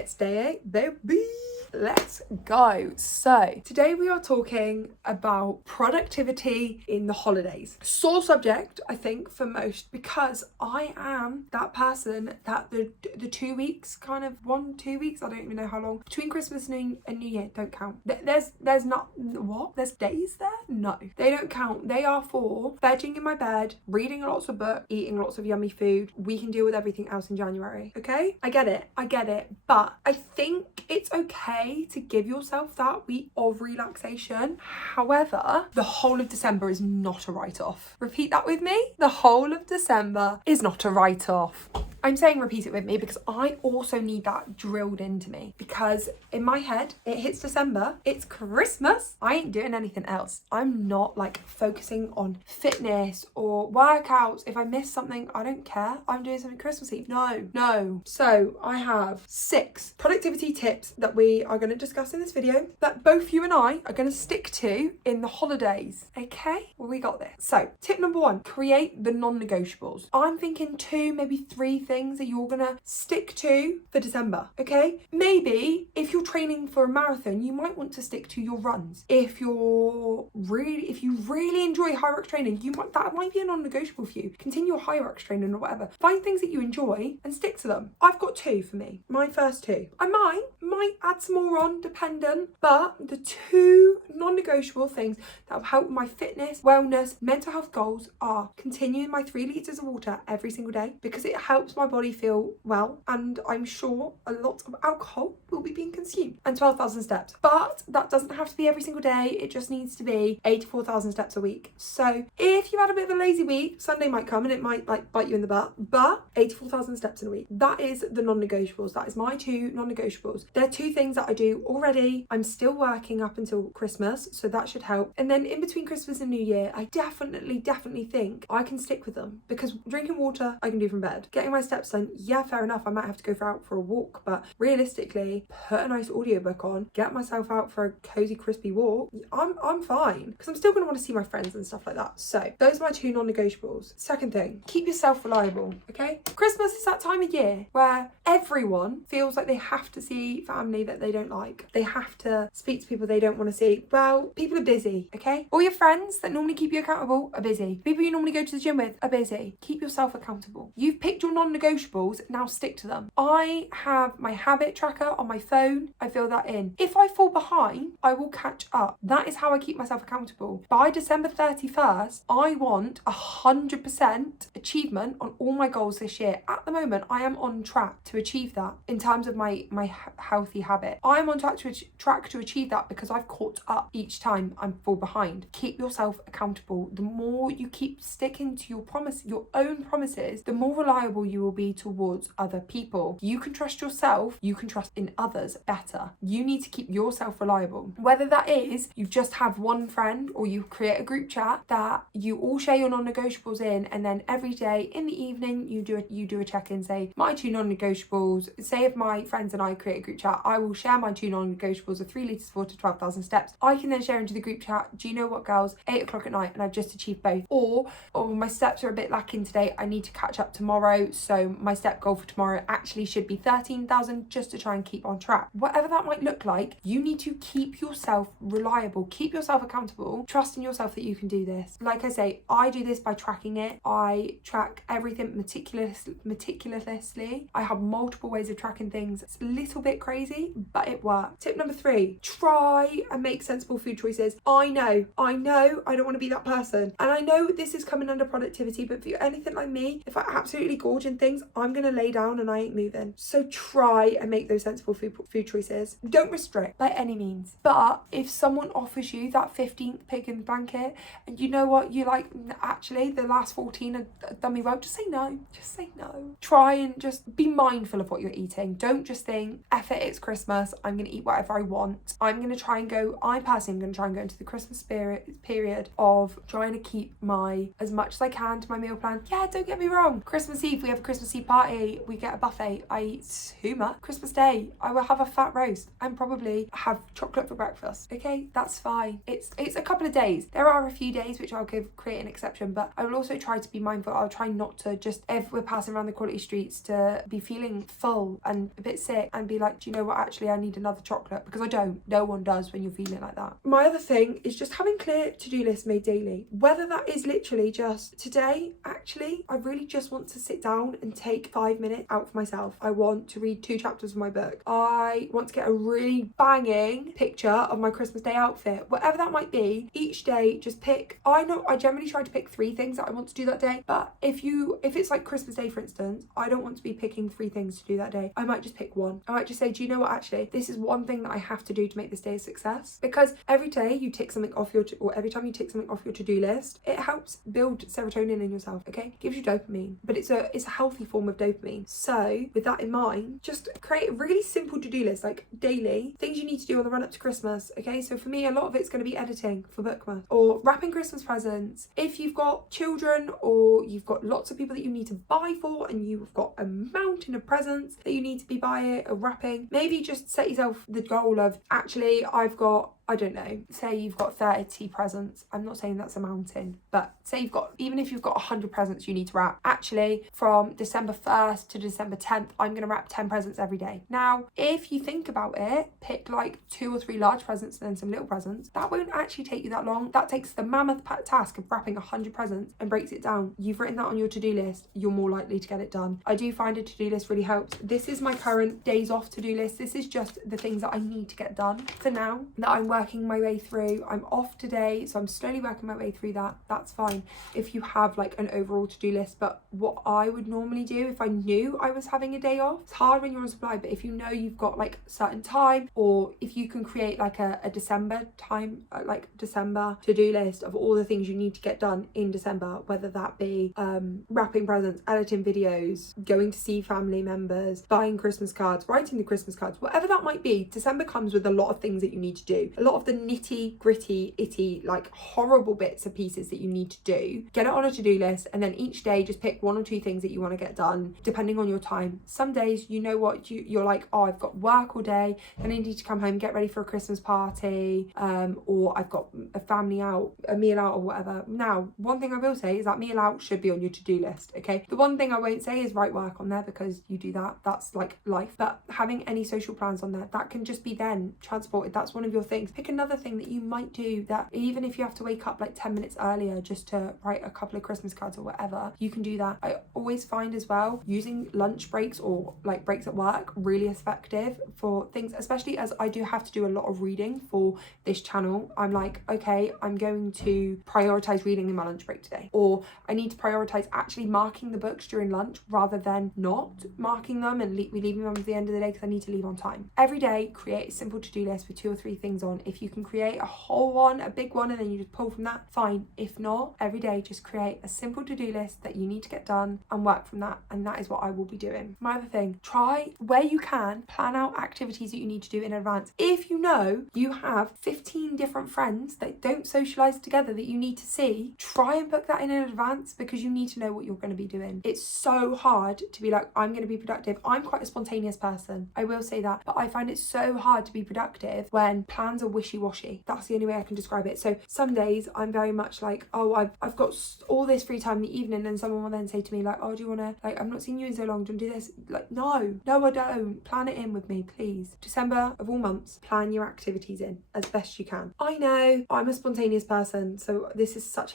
It's day 8, baby. Let's go. So today we are talking about productivity in the holidays. Sore subject, I think, for most, because I am that person that the 2 weeks, kind of 2 weeks, I don't even know how long, between Christmas and New Year don't count. There's not, what? There's days there? No, they don't count. They are for vegging in my bed, reading lots of books, eating lots of yummy food. We can deal with everything else in January, okay? I get it, but I think it's okay to give yourself that week of relaxation. However, the whole of December is not a write-off. Repeat that with me. The whole of December is not a write-off. I'm saying repeat it with me because I also need that drilled into me, because in my head, it hits December, it's Christmas, I ain't doing anything else. I'm not like focusing on fitness or workouts. If I miss something, I don't care. I'm doing something Christmassy. No. So I have 6 productivity tips that we are going to discuss in this video that both you and I are going to stick to in the holidays. Okay? Well, we got this. So tip number 1, create the non-negotiables. I'm thinking 2, maybe 3 things that you're gonna stick to for December, okay? Maybe if you're training for a marathon, you might want to stick to your runs. If you really enjoy high rocks training, that might be a non-negotiable for you. Continue your high rocks training or whatever. Find things that you enjoy and stick to them. I've got 2 for me. My first 2. I might add some more on, dependent, but the 2 non-negotiable things that will help my fitness, wellness, mental health goals are continuing my 3 litres of water every single day, because it helps my body feel well, and I'm sure a lot of alcohol will be being consumed, and 12,000 steps. But that doesn't have to be every single day. It just needs to be 84,000 steps a week. So if you had a bit of a lazy week, Sunday might come and it might like bite you in the butt, but 84,000 steps in a week, that is the non-negotiables. That is my 2 non-negotiables. They're 2 things that I do already. I'm still working up until Christmas, so that should help. And then in between Christmas and New Year, I definitely think I can stick with them, because drinking water I can do from bed. Getting my steps done, yeah, fair enough, I might have to go out for a walk, but realistically, put a nice audiobook on, get myself out for a cozy crispy walk, I'm fine, because I'm still going to want to see my friends and stuff like that. So those are my 2 non-negotiables. Second thing, keep yourself reliable, okay? Christmas is that time of year where everyone feels like they have to see family that they don't like. They have to speak to people they don't want to see. Well, people are busy, okay? All your friends that normally keep you accountable are busy. People you normally go to the gym with are busy. Keep yourself accountable. You've picked your non-negotiables, now stick to them. I have my habit tracker on my phone. I fill that in. If I fall behind, I will catch up. That is how I keep myself accountable. By December 31st, I want 100% achievement on all my goals this year. At the moment, I am on track to achieve that in terms of my healthy habit. I'm on track to achieve that because I've caught up each time I fall behind. Keep yourself accountable. The more you keep sticking to your own promises, the more reliable you will be towards other people. You can trust yourself, you can trust in others better. You need to keep yourself reliable. Whether that is you just have one friend, or you create a group chat that you all share your non-negotiables in, and then every day in the evening you do a check-in, say my 2 non-negotiables. Say if my friends and I create a group chat, I will share my 2 non-negotiables of 3 litres of water, 12,000 steps. I can then share into the group chat, do you know what, girls, 8 o'clock at night and I've just achieved both. Or my steps are a bit lacking today, I need to catch up tomorrow, so my step goal for tomorrow actually should be 13,000, just to try and keep on track. Whatever that might look like, you need to keep yourself reliable, keep yourself accountable, trust in yourself that you can do this. Like I say, I do this by tracking it. I track everything meticulously. I have multiple ways of tracking things. It's a little bit crazy, but it works. Tip number 3, try and make sensible food choices. I know I don't want to be that person, and I know this is coming under productivity, but if you're anything like me, if I absolutely gorge in things, I'm gonna lay down and I ain't moving. So try and make those sensible food choices. Don't restrict by any means, but if someone offers you that 15th pig in the blanket and you know what, you like, actually the last 14 have done me well, just say no. Try and just be mindful of what you're eating. Don't just think, F it, it's Christmas, I'm going to eat whatever I want. I personally am going to try and go into the Christmas period of trying to keep as much as I can to my meal plan. Yeah, don't get me wrong. Christmas Eve, we have a Christmas Eve party. We get a buffet. I eat too much. Christmas Day, I will have a fat roast and probably have chocolate for breakfast. Okay, that's fine. It's a couple of days. There are a few days which I'll create an exception, but I will also try to be mindful. I'll try not to just, if we're passing around the quality streets, to be feeling full and a bit sick and be like, do you know what, actually I need another chocolate, because I don't. No one does when you're feeling like that. My other thing is just having clear to-do lists made daily. Whether that is literally just today, actually, I really just want to sit down and take 5 minutes out for myself. I want to read 2 chapters of my book. I want to get a really banging picture of my Christmas Day outfit. Whatever that might be, each day just pick. I generally try to pick 3 things that I want to do that day, but if it's like Christmas Day, for instance, I don't want to be picking 3 things to do that day. I might just pick 1. I might just say, do you know what, actually, this is one thing that I have to do to make this day a success. Because every day you tick something off or every time you tick something off your to-do list, it helps build serotonin in yourself, okay? Gives you dopamine, but it's a healthy form of dopamine. So with that in mind, just create a really simple to-do list, like daily things you need to do on the run up to Christmas, okay? So for me, a lot of it's going to be editing for Bookmas or wrapping Christmas presents. If you've got children or you've got lots of people that you need to buy for and you've got a mountain of presents that you need to be buying or wrapping, maybe just set yourself the goal of, actually, I don't know, say you've got 30 presents. I'm not saying that's a mountain, but say even if you've got 100 presents you need to wrap, actually from December 1st to December 10th, I'm going to wrap 10 presents every day. Now, if you think about it, pick like 2 or 3 large presents and then some little presents. That won't actually take you that long. That takes the mammoth task of wrapping 100 presents and breaks it down. You've written that on your to-do list, you're more likely to get it done. I do find a to-do list really helps. This is my current days off to-do list. This is just the things that I need to get done for now, that I'm working my way through. I'm off today, so I'm slowly working my way through that. That's fine if you have like an overall to-do list, but what I would normally do if I knew I was having a day off, it's hard when you're on supply, but if you know you've got like a certain time, or if you can create like a December time, like December to-do list of all the things you need to get done in December, whether that be wrapping presents, editing videos, going to see family members, buying Christmas cards, writing the Christmas cards, whatever that might be. December comes with a lot of things that you need to do, a lot of the nitty gritty, itty, like horrible bits and pieces that you need to do. Get it on a to-do list, and then each day just pick 1 or 2 things that you want to get done depending on your time. Some days, you know what, you're like, oh, I've got work all day, then I need to come home, get ready for a Christmas party, or I've got a family out, a meal out or whatever. Now, one thing I will say is that meal out should be on your to-do list, okay? The one thing I won't say is write work on there, because you do that, that's like life. But having any social plans on there, that can just be then transported. That's one of your things. Pick another thing that you might do, that even if you have to wake up like 10 minutes earlier just to write a couple of Christmas cards or whatever, you can do that. I always find as well, using lunch breaks or like breaks at work really effective for things, especially as I do have to do a lot of reading for this channel. I'm like, okay, I'm going to prioritize reading in my lunch break today, or I need to prioritize actually marking the books during lunch rather than not marking them and leaving them at the end of the day because I need to leave on time. Every day, create a simple to-do list with 2 or 3 things on. If you can create a whole one, a big one, and then you just pull from that, fine. If not, every day just create a simple to-do list that you need to get done and work from that, and that is what I will be doing. My other thing, try where you can plan out activities that you need to do in advance. If you know you have 15 different friends that don't socialize together that you need to see, try and book that in advance, because you need to know what you're going to be doing. It's so hard to be like, I'm going to be productive. I'm quite a spontaneous person, I will say that, but I find it so hard to be productive when plans are wishy-washy. That's the only way I can describe it. So some days I'm very much like, oh, I've got all this free time in the evening, and someone will then say to me like, oh, do you want to, like, I've not seen you in so long, do you want to do this? Like, no, I don't. Plan it in with me, please. December, of all months, plan your activities in as best you can. I know I'm a spontaneous person, so this is so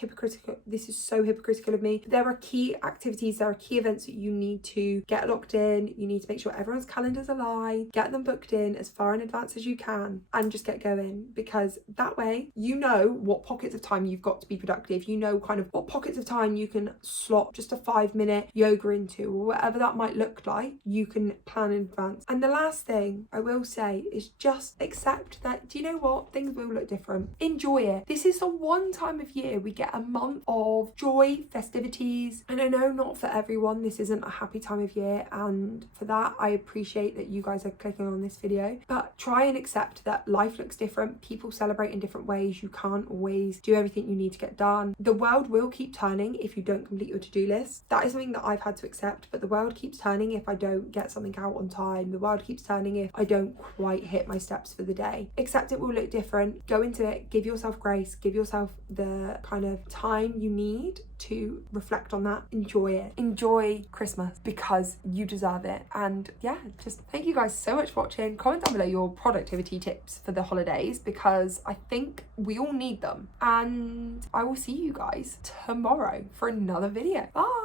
hypocritical of me. There are key activities, there are key events that you need to get locked in. You need to make sure everyone's calendars align, get them booked in as far in advance as you can, and just get going. in, because that way you know what pockets of time you've got to be productive. You know kind of what pockets of time you can slot just a 5-minute yoga into, or whatever that might look like. You can plan in advance. And the last thing I will say is just accept that, do you know what, things will look different. Enjoy it. This is the one time of year we get a month of joy, festivities, and I know not for everyone this isn't a happy time of year, and for that I appreciate that you guys are clicking on this video, but try and accept that life looks different. People celebrate in different ways. You can't always do everything you need to get done. The world will keep turning if you don't complete your to-do list. That is something that I've had to accept, but the world keeps turning if I don't get something out on time. The world keeps turning if I don't quite hit my steps for the day. Accept it will look different. Go into it, give yourself grace, give yourself the kind of time you need to reflect on that. Enjoy it. Enjoy Christmas because you deserve it. And yeah, just thank you guys so much for watching. Comment down below your productivity tips for the holidays, because I think we all need them. And I will see you guys tomorrow for another video. Bye.